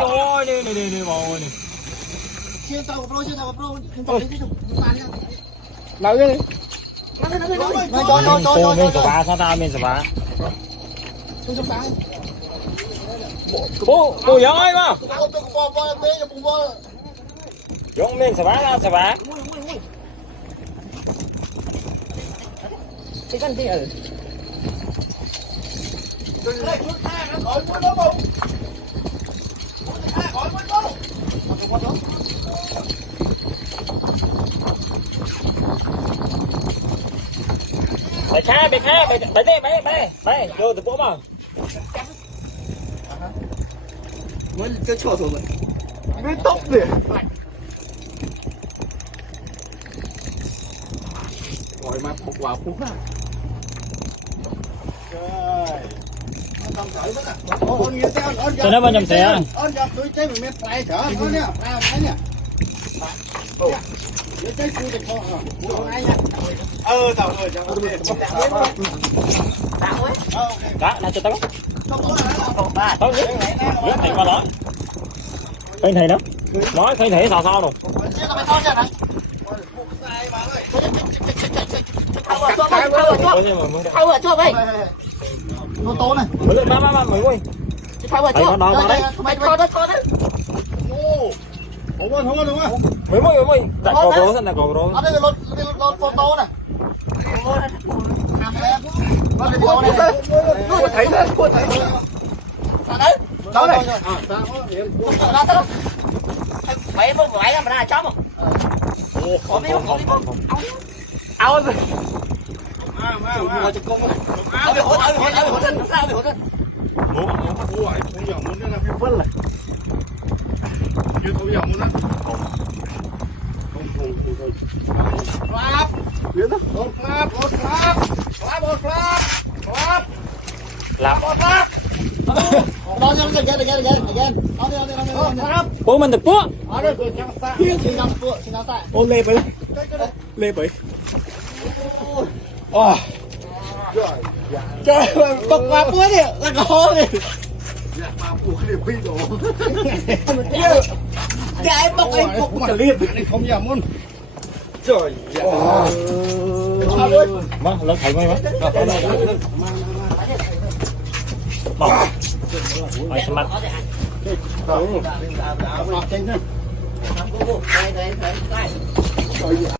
trời này bò này. Chia tàu pro không phải cái sàn nha. Nào cái đi. Mình sờ bá sao ta mình sờ bá. Cô giống ấy mà. Giống mình sờ bá ra sờ bá. Cái con gì ở? Mày khai mày vô từ bố mà. Mới cái chỗ rồi. Mới tóc liền. Rồi mà phục vào phút á. Cho nó vào nhầm xe. Ôn nhập tôi chơi mình phải chở nó nè, phải nè. Để chơi cua được không? Ai nha. Tao rồi cho nó đi. Đó, là cho tao. Tao nhất. Nhất thầy qua đó. Khơi thầy đó. Nói khơi thầy sao rồi. Thâu ở chỗ vậy. Nó to này. Mới lên ba mới quay. Thâu ở chỗ. Đó đấy. Mày to đấy. Không ơi. Mới. Đặt cầu rô xem đặt cầu rô. Ở đây là lột photo này. Cô thấy đấy. Sao đấy? Đó này. Mày không phải mà ra chó mà. Có biết không? Áo rồi. Ngồi chụp công. Áo bị hốt thân. Sao bị hốt thân? Vân là. Clap. Biến đó. Clap. Đó cho again. Bố mình được bố. Ô lê bấy. Lê bấy. Trời ơi, bọc vào búa đi, là có đi. Cái bọc anh bọc mà liệt không nhà môn. Trời ơi. Má, lớn thầy mày má. Bỏ. Mày xem mặt. Đây.